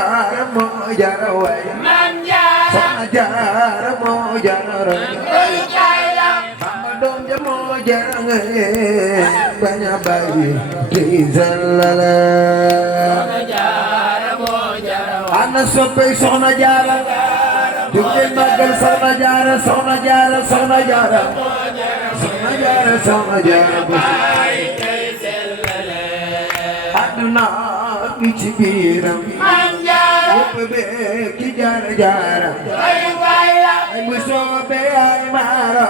moo jara way soxna jaara moo jara sama doom ja moo jara ngay bañ a bàyyi kii sellale ana soppey soxna jaara duggee màggal soxna jaara soxna jaara soxna jaara soxna jaara soxna jaara aduna mi ci biiram yëpp bee ki jaara jaara ay bu soobee ay maara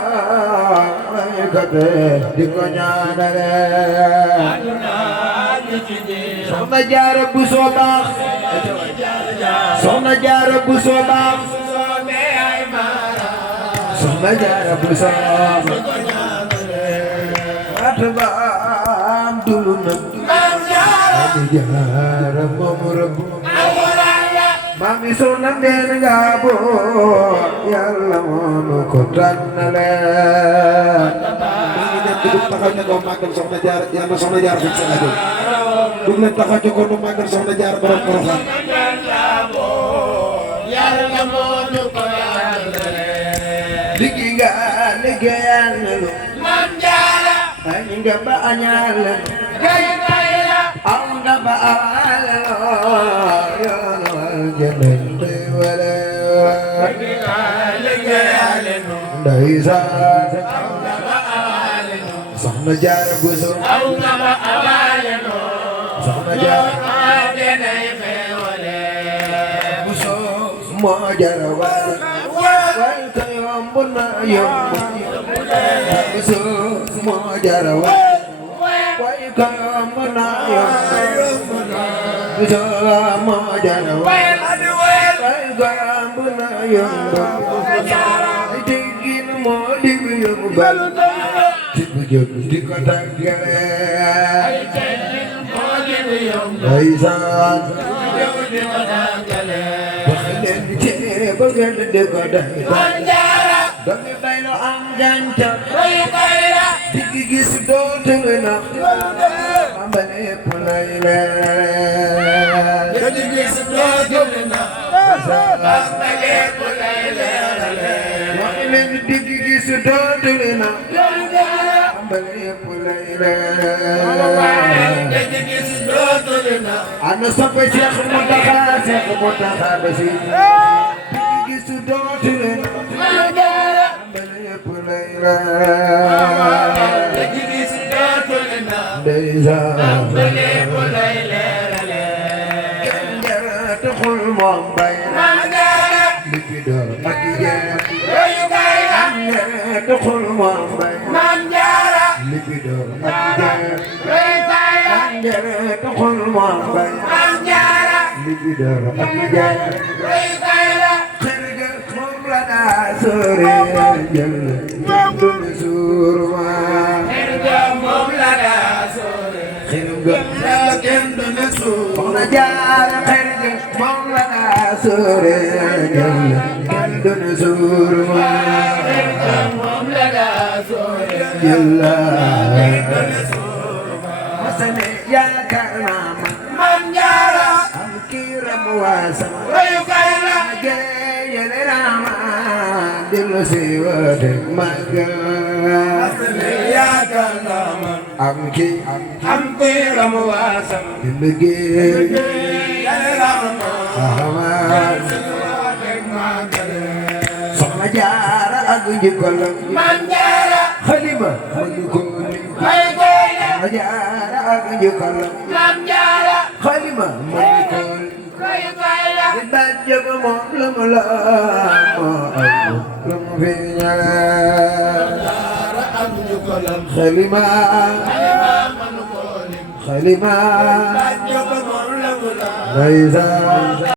ay kabe di ko ñaanale soxna jaara bu soo baax soxna jaara bu soo baax soxna jaara bu soo baax dulu nag jaara moom rëbb mami soxna mbeen nga boo yàlla moonu ko tànnale maa ngi nekk dugub taxaw ne ko màggal soxna jaar yàlla na soxna jaar fekk sa rajo dugub leen taxaw ci ko nu màggal soxna jaar borom Porokhane yàlla moonu ko tànnale liggéey nga liggéeyal na lu Maam Jaara añ nga ba añaal gay bay la aw nga ba aal yoonu aljana wala ndeysaan soxna Jaara Buso soxna Jaara Buso moo jara way ka yomb na yomb Buso moo jara way ka yomb na yomb Buso moo jara way ka yomb na yomb ay teggin moo dig yomb di ko jóg di ko tàggale ndeysaan wax leen ceeb ba ngeen di ko tàggale doomi bay lu am jantal digg gis dootul na amba lépp lay leer digg gis dootul na amba lépp lay leer wax leen digg gis dootul na amba lépp lay leer digg gis dootul na ana soppe Cheikh Mountakha Basi digg gis dootul na amba lépp lay leer digg gis dootul na ndeysaan amba lépp lay leer taxul moom bay Maam Jaara li fi door ak jeex royukaay la taxul moom bay Maam Jaara li fi door ak jeex royukaay la taxul moom bay Maam Jaara li fi door ak jeex royukaay la xër ga moom la daa sore jël dund suur ma xër ga moom la daa sore xër ga la kenn du ne suur soxna Jaara xër ga moom la daa sore jël dund suur ma xër ga moom la daa sore yàlla masane yaakaar naa ma Maam Jaara am kiiram waasa royukaay la géeyale naa ma dellu si woote màggal yaakaar naa man am ki am kiiram waasam di liggéey yàlla naa ma ahamaat soxna Jaara ak njëkkalam Maam Jaara xalima mënu ko lim royukaay la soxna Jaara ak njëkkalam Maam Jaara xalima mënu ko lim royukaay la di baat jóg moom la mu la moo am lu mu fi ñaare Jaara ak njukkalam xalima mënu ko lim xalima baat jóg moom la mu la ndeysaan